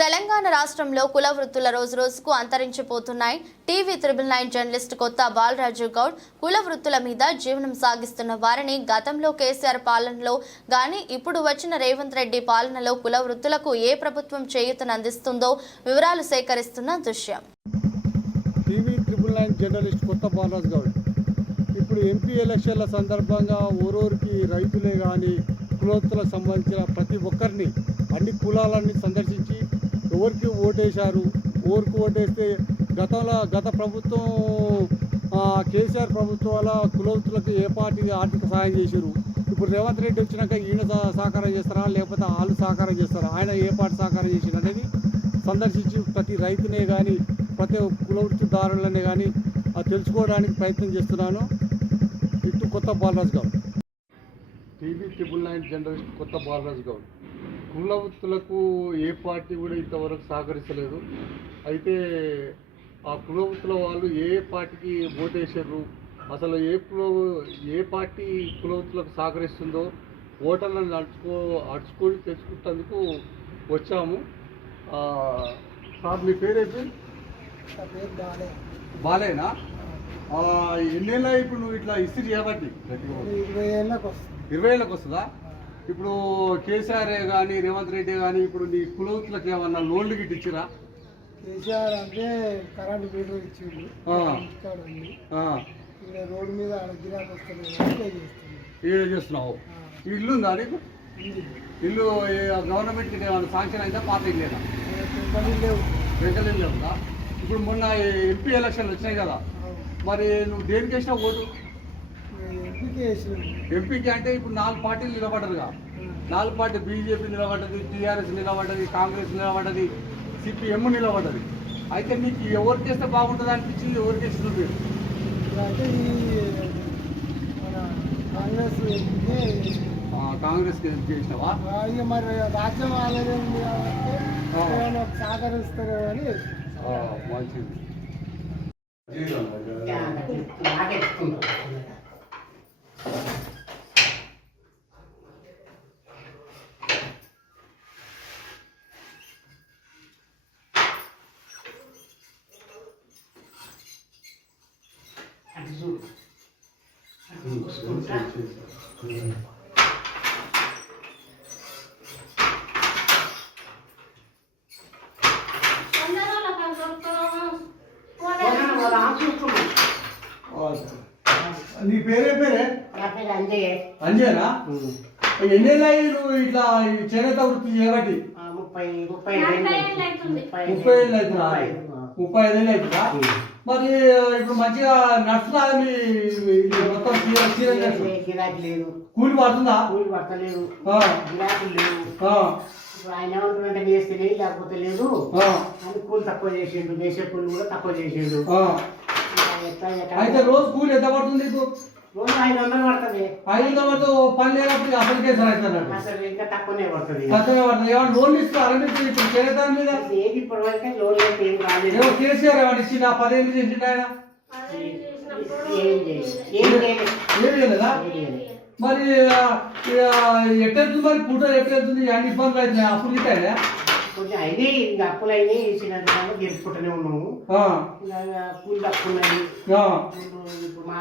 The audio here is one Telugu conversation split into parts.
తెలంగాణ రాష్ట్రంలో కుల వృత్తుల రోజు రోజుకు అంతరించిపోతున్నాయి. TV triple nine journalist Kotha Balaraju Goud కుల వృత్తుల మీద జీవనం సాగిస్తున్న వారిని గతంలో కేసీఆర్ పాలనలో గాని ఇప్పుడు వచ్చిన రేవంత్ రెడ్డి పాలనలో కుల వృత్తులకు ఏ ప్రభుత్వం చేయూతనందిస్తుందో వివరాలు సేకరిస్తున్న దృశ్యం. టీవీ త్రిబుల్ నైన్ జర్నలిస్ట్ కొత్త బాలరాజు గౌడ్ ఇప్పుడు ఎంపీ ఎలక్షన్ల సందర్భంగా ఓరోరికి రైతులే కానీ కులోత్తులకు సంబంధించిన ప్రతి ఒక్కరిని అన్ని కులాలన్నీ సందర్శించి ఎవరికి ఓటేశారు? ఓరికి ఓటేస్తే గతంలో గత ప్రభుత్వం కేసీఆర్ ప్రభుత్వం వల్ల కులవృత్తులకు ఏ పార్టీ ఆర్థిక సహాయం చేశారు ఇప్పుడు రేవంత్ రెడ్డి వచ్చినాక ఈయన సహ- సహకారం చేస్తారా? లేకపోతే వాళ్ళు సహకారం చేస్తారా? ఆయన ఏ పార్టీ సహకారం చేసిన అనేది సందర్శించి ప్రతి రైతునే కానీ ప్రతి కులవృత్తిదారులనే కానీ అది తెలుసుకోవడానికి ప్రయత్నం చేస్తున్నాను. ఇటు Kotha Balaraju Goud TV triple nine journalist Kotha Balaraju Goud కుల వృత్తులకు ఏ పార్టీ కూడా ఇంతవరకు సహకరించలేదు. అయితే ఆ కుల వృత్తుల వాళ్ళు ఏ పార్టీకి ఓటేసారు అసలు ఏ కుల ఏ పార్టీ కుల వృత్తులకు సహకరిస్తుందో ఓటర్లను నడుచుకో అడుచుకొని తెచ్చుకుంటందుకు వచ్చాము. సార్ మీ పేరేంటి? బాలేనా? ఎన్నేళ్ళ ఇప్పుడు నువ్వు ఇట్లా ఇస్త్రీ చేయబట్టి ఇరవై ఏళ్ళకి వస్తుందా? ఇప్పుడు కేసీఆర్ కానీ రేవంత్ రెడ్డి కానీ ఇప్పుడు నీ కులవృత్తులకు ఏమన్నా లోన్లు గిట్ట ఇచ్చిరా కేసీఆర్ అంటే కరెంట్ మీటర్ ఇచ్చిండు. రోడ్డు మీద గిరాకు వస్తుంది ఈడ చేస్తున్నావు. ఇల్లు ఉందా నీకు? ఇల్లు గవర్నమెంట్ శాంక్షన్ అయిందా పాత లేవు. వెంకట ఇల్లు ఉందా ఇప్పుడు మొన్న ఎంపీ ఎలక్షన్లు వచ్చినాయి కదా. మరి నువ్వు దేనికి వేసినావు ఓటు? ఎంపిక అంటే ఇప్పుడు నాలుగు పార్టీలు నిలబడరుగా నాలుగు పార్టీ బీజేపీ నిలబడ్డది టీఆర్ఎస్ నిలబడ్డది కాంగ్రెస్ నిలబడ్డది సిపిఎం నిలబడ్డది. అయితే మీకు ఎవరు చేస్తే బాగుంటుంది అనిపించింది ఎవరు చేస్తున్నారు మీరు? అయితే ఈ కాంగ్రెస్ కాంగ్రెస్కి చేసినావా? ఇక మరి రాజ్యం కాబట్టి ఆ. ఏమైనా సహకరిస్తారో అని వేసిండు. ఆ, మంచిది నీ పేరే పేరే నా పేరు అంజయ్య అంజేనా ఎన్నేళ్ళు అయ్యి నువ్వు ఇట్లా చేనేత వృత్తి చేయబట్టి? ఆ, ముప్పై ముప్పై. ముప్పై ఏళ్ళు అవుతుందా? ముప్పై ఐదేళ్ళు అవుతుందా? మరి ఇప్పుడు మంచిగా నడుస్తుందా మీ మొత్తం గిరాకీ లేదు. కూలి పడుతుందా? కూలి పట్టలేదు ఆ, గిరాకీ లేవు ఇప్పుడు ఆయన చేస్తే లేదు లేకపోతే లేదు. ఆ, అని కూలి తక్కువ చేసిండు. వేసే కూలి కూడా తక్కువ చేసిండు? అయితే రోజు కూలి ఎంత పడుతుంది రోజు ఐదు వందలు పడుతుంది. ఐదు వందలతో పని లేనప్పుడు అసలు కేసు అవుతున్నాడు అసలు ఇంకా తక్కువనే పడుతుంది. తక్కువే పడుతుంది. ఏమన్నా లోన్ ఇస్తారు? మీకు ఇప్పుడు చేనేత మీద? ఏది ఇప్పటి వరకే లోన్ అయితే ఏం రాలేదు. ఏమో కేసీఆర్ ఏమన్నా ఇచ్చిండు? ఆ పదేళ్ళు చేసిండు ఆయన. మరి ఎట్టెళ్తుంది మరి? పూట ఎట్టెళ్తుంది అన్ని ఇబ్బందులు అవుతున్నాయి. అప్పులు ఇస్తాయా కొంచెం ఇంకా అప్పులు గెలుచుకుంటూనే ఉన్నాము. కూలి ఇప్పుడు మా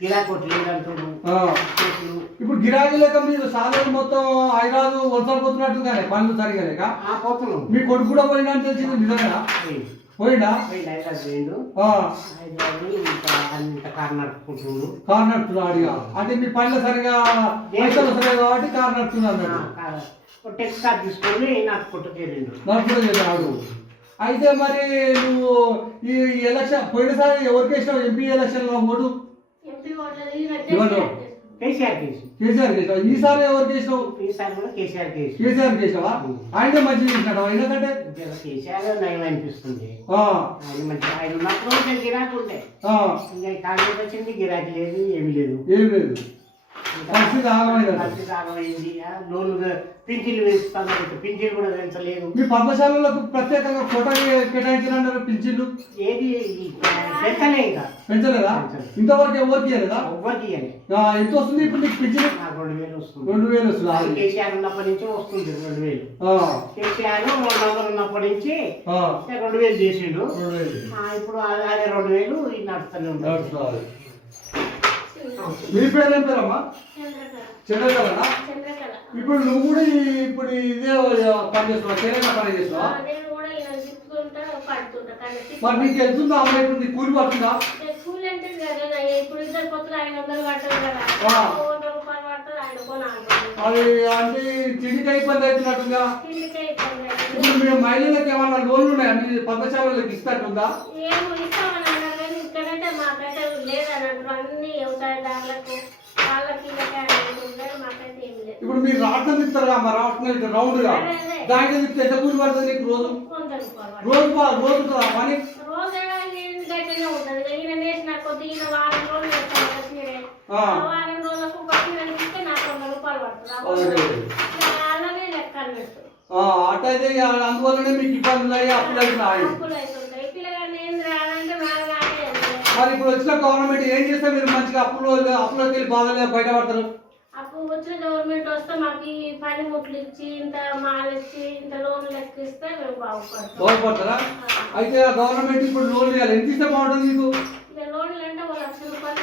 గిరాకొట్టు లేదంటున్నాము చెట్లు ఇప్పుడు గిరాకీ లేక మీరు సాలరీ మొత్తం హైదరాబాద్ వలసలు పోతున్నట్టు కానీ పనులు సరిగా లేక? ఆ పోతున్నాం. మీ కొడుకు కూడా పోయినా తెలిసింది నిజమేనా? హైదరాబాద్ పోయిండు ఆ, హైదరాబాద్ ఇంకా అంత కారు నడుపుకుంటుండు. కారు నడుపుతున్నాడు ఇక అంటే మీ పనులు సరిగా పైసలు సరిగా కాబట్టి కారు నడుపుతున్నాడు అన్నట్టు. టెక్స్ట్ కార్డ్ తీసుకొని నడుపుకుంటూ చేరిండు అయితే మరి నువ్వు ఈ ఎలక్షన్ పోయినసారి ఎవరికి వేసినావు ఎంపీ ఎలక్షన్లో ఓటు. కేసీఆర్ కేసు కేసీఆర్ చేసావు ఈసారి ఈసారి కూడా కేసీఆర్ కేసు. కేసీఆర్ చేసావా? ఆయనే మంచిగా చేసినాడు ఎందుకంటే? కేసీఆర్ నయం అనిపిస్తుంది. ఆయన మంచి ఆయన ఉన్నప్పుడు కొంచెం గిరాకీ ఉండే. ఆ, ఇంకా కాంగ్రెస్ వచ్చింది గిరాకీ లేదు ఏమి లేదు. ఏం లేదు. పరిస్థితి ఆగమైంది లోన్లు పింఛన్లు వేస్తాను పింఛన్లు కూడా పెంచలేదు మీ పద్మశాలకు ప్రత్యేకంగా ఫోటో కేటాయించారంటారు పింఛన్లు ఏది పెంచలే ఇంకా. పెంచలేదా? ఇంతవరకు ఎవరికి ఇవ్వలేదా ఇవ్వలే. ఆ, ఎంత వస్తుంది ఇప్పుడు నీకు పింఛన్ నాకు రెండు వేలు వస్తుంది. రెండు వేలు వస్తుంది? కేసీఆర్ ఉన్నప్పటి నుంచి వస్తుంది రెండు వేలు. కేసీఆర్ మూడు ఉన్నప్పటి నుంచి రెండు వేలు చేసిండు. ఇప్పుడు అదే రెండు వేలు నడుస్తూనే ఉంటుంది. మీ పేరు ఏం పేరమ్మా? చంద్రకళనా? చంద్రకళ. ఇప్పుడు నువ్వు కూడా ఇప్పుడు ఇదే పని చేస్తున్నావు? చేరేగా పని చేస్తున్నావా? మరి నీకు వెళ్తుందా అమ్మ ఇప్పుడు నీకు కూలి పడుతుందా? అది అంటే తిండికి ఇబ్బంది అవుతున్నట్టుగా. ఇప్పుడు మీ మహిళలకు ఏమన్నా లోన్లు ఉన్నాయా? మీ పద్మశాలకు ఇస్తాటుందా ఏమో ఇస్తామని అన్నారు కానీ ఇక్కడంటే మాకైతే లేదని అంటారు అన్ని వ్యవసాయదారులకు వాళ్ళకి వీళ్ళకి అని అంటున్నారు. మాకైతే ఏం లేదు ఇప్పుడు మీరు రాట్నం తిప్పుతారు మరి రాట్నం ఇట్లా రౌండ్గా దానికి తిప్పితే ఎంత కూలి పడుతుంది నీకు రోజు. రోజు రోజు ఉంటుందా పని? అందువల్లనే మీకు ఇబ్బందులు అయ్యి అప్పులు అవుతున్నాయి మరి ఇప్పుడు వచ్చిన గవర్నమెంట్ ఏం చేస్తే మీరు మంచిగా అప్పులు అప్పులోకి వెళ్ళి బాధలే బయటపడతారు? అప్పుడు వచ్చిన గవర్నమెంట్ వస్తే మాకు ఈ పని ముట్లు ఇచ్చి ఇంత మాలు ఇచ్చి ఇంత లోన్లు లెక్క ఇస్తే మేము బాగుపడతాం. బాగుపడతారా? అయితే ఆ గవర్నమెంట్ ఇప్పుడు లోన్ ఇవ్వాలి ఎంత ఇస్తే బాగుంటుంది మీకు లోన్లు అంటే ఒక లక్ష రూపాయలు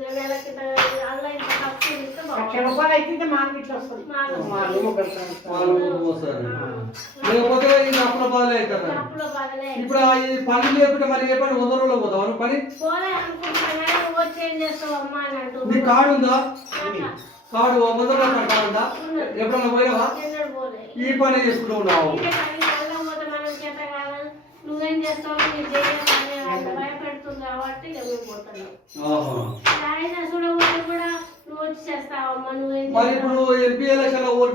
దాకా పడుతుంది లోను ఇక నెలకి అలా ఇంత సబ్సిడీ ఇస్తే లక్ష బాగుంటుంది రూపాయలు అయితే మాకు ఇట్లా వస్తుంది. మాకు మాకు ఒకటి వాళ్ళు వస్తారు లేకపోతే ఇది అప్పుల బాధలే అవుతారు అప్పుల బాధలే. ఇప్పుడు ఆ ఈ పని లేకుంటే మరి ఏ పని? వంద రోజులు పోతావు? నువ్వు పని? పోలే అనుకుంటున్నా కానీ వచ్చి ఏం చేస్తావు అమ్మా అని నీ కార్డు ఉందా. కార్డు వంద కార్డు ఉందా? ఎప్పుడన్నా పోయినావా? ఎన్నడూ పోలే. ఈ పని చేసుకుంటూ ఉన్నావు? ఇంకే పని కళ్ళం పోతే మనం చేత కాదు. నువ్వేం చేస్తావు నీ భయపెడుతుంది కాబట్టి మేము పోతున్నాం. ఆయన చూడబోతే కూడా నువ్వు వచ్చి చేస్తావమ్మా నువ్వేం మరి ఇప్పుడు ఎంపీ ఎలక్షన్లో ఓటు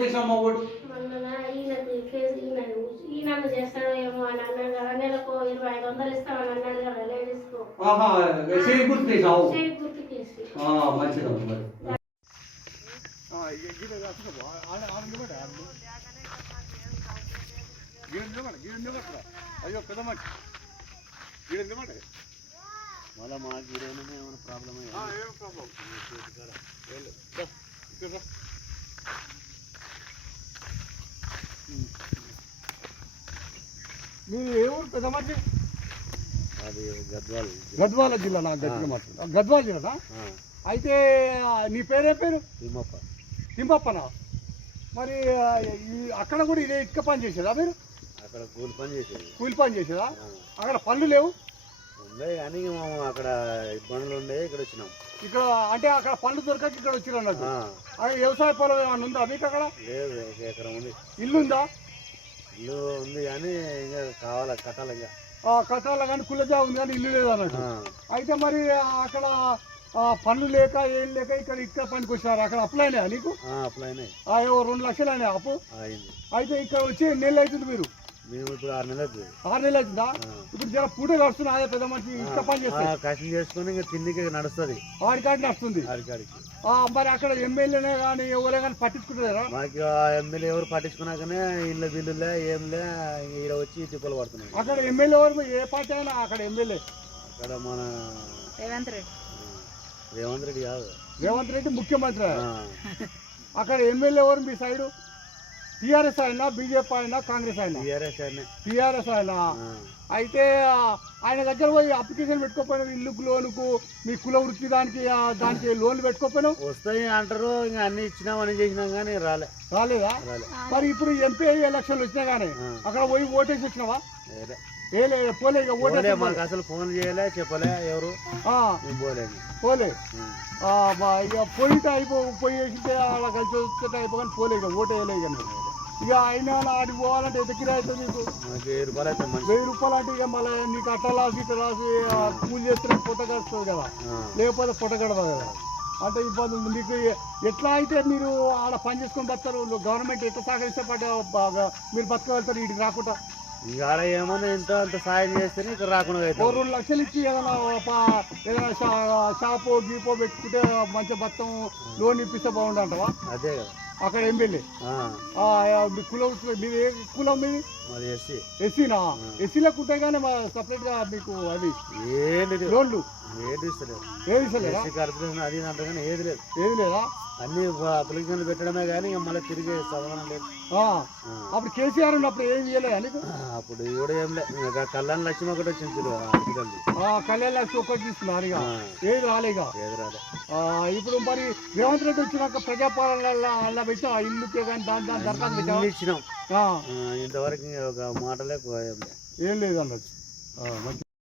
ఈయన చేస్తాడో ఏమో అని అన్నాడు కదా. నెలకు ఇరవై ఐదు వందలు ఇస్తామని అన్నాడు కదా గుర్తు కేసు మంచిదమ్మా అయ్యో పెద్ద మళ్ళీ మా గిరేమైనా ఏమైనా ప్రాబ్లం మీరు ఏ ఊరు పెద్ద అది గద్వాల్. గద్వాల జిల్లా నా గట్టిగా మాట్లాడు గద్వాల జిల్లానా అయితే నీ పేరే పేరు? తిమ్మప్ప. తింపప్పనా మరి అక్కడ కూడా ఇదే ఇటుక పని చేసేదా మీరు? అక్కడ కూలి పని చేసేది. కూలి పని చేసేదా? అక్కడ పనులు లేవు? ఉండే కానీ మేము అక్కడ ఇబ్బందులు ఉండే ఇక్కడ వచ్చినాం. ఇక్కడ అంటే అక్కడ పనులు దొరకక ఇక్కడ వచ్చిరు అన్నట్టు. అక్కడ వ్యవసాయ పొలం ఏమన్నా ఉందా మీకు అక్కడ? లేదు ఎకరం ఉంది. ఇల్లు ఉందా? ఇల్లు ఉంది కానీ ఇంకా కావాలి కట్టాలి ఇంకా. ఆ, కట్టాల కానీ కుల్లజా ఉంది కానీ ఇల్లు లేదు అన్నట్టు. అయితే మరి అక్కడ పనులు లేక ఏం లేక ఇక్కడ ఇక్కడ పనికి వచ్చినారు అక్కడ అప్లై అయినాయా నీకు? అప్లై అయినాయి. రెండు లక్షలు అయినాయి అప్పు? అయితే ఇక్కడ వచ్చి ఎన్ని నెలలు అవుతుంది మీరు? మేము ఇప్పుడు ఆరు నెలలు అవుతుంది ఆరు నెలలు అవుతుందా? ఇప్పుడు జర పూట అదే పెద్ద మంచి ఇటుక పని చేస్తే. ఆ, కష్టం చేసుకొని ఇంకా తిండికి నడుస్తుంది. ఆడికాడిని వస్తుంది ఆడికాడికి. ఆ, మరి అక్కడ ఎమ్మెల్యేనే కానీ ఎవరే కానీ పట్టించుకుంటారా? మాకు ఆ ఎమ్మెల్యే ఎవరు పట్టించుకున్నాకనే ఇళ్ళ బిల్లులే ఏంలే ఈడ వచ్చి తిప్పలు పడుతున్నాయి. అక్కడ ఎమ్మెల్యే ఎవరు? ఏ పార్టీ అయినా అక్కడ ఎమ్మెల్యే. అక్కడ మన రేవంత్ రెడ్డి. రేవంత్ రెడ్డి కాదు. రేవంత్ రెడ్డి ముఖ్యమంత్రి. అక్కడ ఎమ్మెల్యే ఎవరు మీ సైడు? టీఆర్ఎస్ అయినా బీజేపీ అయినా కాంగ్రెస్ అయినా. టీఆర్ఎస్ ఆయనే. టీఆర్ఎస్ అయినా. అయితే ఆయన దగ్గర పోయి అప్లికేషన్ పెట్టుకోపోయినావు ఇల్లుకు లోనుకు మీ కుల వృత్తి దానికి దానికి లోన్లు పెట్టుకోపోయినావు? వస్తాయి అంటారు ఇంకా అన్ని ఇచ్చినాం అని చేసినాం కానీ రాలే. రాలేదా? రాలే. మరి ఇప్పుడు ఎంపీ ఎలక్షన్లు వచ్చినా కానీ. అక్కడ పోయి ఓటేసి వచ్చినావా? పోలే మాకు అసలు ఫోన్ చేయలే చెప్పలే ఎవరు. పోలేదు పోలే. ఇక పోయి వేసితే అలా కలిసి పోలే ఇక ఓటు వేయలే. ఇక అయినా ఆడికి పోవాలంటే ఎంత కిరాయి అవుతుంది నీకు? వెయ్యి రూపాయలు అయితే మంచి వెయ్యి రూపాయలు అంటే ఇక మళ్ళీ నీకు అట్లా రాసి ఇట్లా రాసి కూలి చేస్తే పొట్ట గడుస్తుంది కదా. లేకపోతే పొట్ట గడవదు కదా. అంటే ఇబ్బంది ఉంది. మీకు ఎట్లా అయితే మీరు ఆడ పని చేసుకొని బతారు గవర్నమెంట్ ఎట్లా సహకరిస్తే బాగా? మీరు బతకగలుగుతారు వీటికి రాకుండా. ఇక ఏమన్నా ఇంత అంత సాయం చేస్తేనే ఇక్కడ రాకుండా ఓ రెండు లక్షలు ఇచ్చి ఏదైనా ఏదైనా షాపు గీపో పెట్టుకుంటే మంచి మొత్తం లోన్ ఇప్పిస్తే బాగుండంటవా అదే కదా. అక్కడ మీ కులం మీది ఏ కులం మీది? మరి ఎస్సీ. ఎస్సీనా? ఎస్సీలకు ఉంటే కానీ మా సపరేట్గా మీకు అది లోన్లు. ఏది ఇస్తలేదు ఏది కార్పొరేషన్ అది కానీ ఏది లేదు. ఏది లేదా? అన్ని అప్లికేషన్లు పెట్టడమే కానీ మళ్ళీ తిరిగి సమాధానం లేదు. అప్పుడు కేసీఆర్ ఉన్నప్పుడు ఏం చేయలేదా అప్పుడు కూడా ఏం లేదు కళ్యాణ్ లక్ష్మి ఒకటి వచ్చింది కళ్యాణ్ లక్ష్మి ఒక్కటి తీసుకున్నారు ఇక. ఏది రాలేగా ఏది రాలే. ఆ, ఇప్పుడు మరి రేవంత్ రెడ్డి వచ్చినాక ప్రజాపాలన అలా పెట్టా? ఇల్లుకే కానీ దాని దాని దరఖాస్తు ఇచ్చినాం. ఇంతవరకు ఒక మాట లేక ఏం లేదు ఆ, మంచి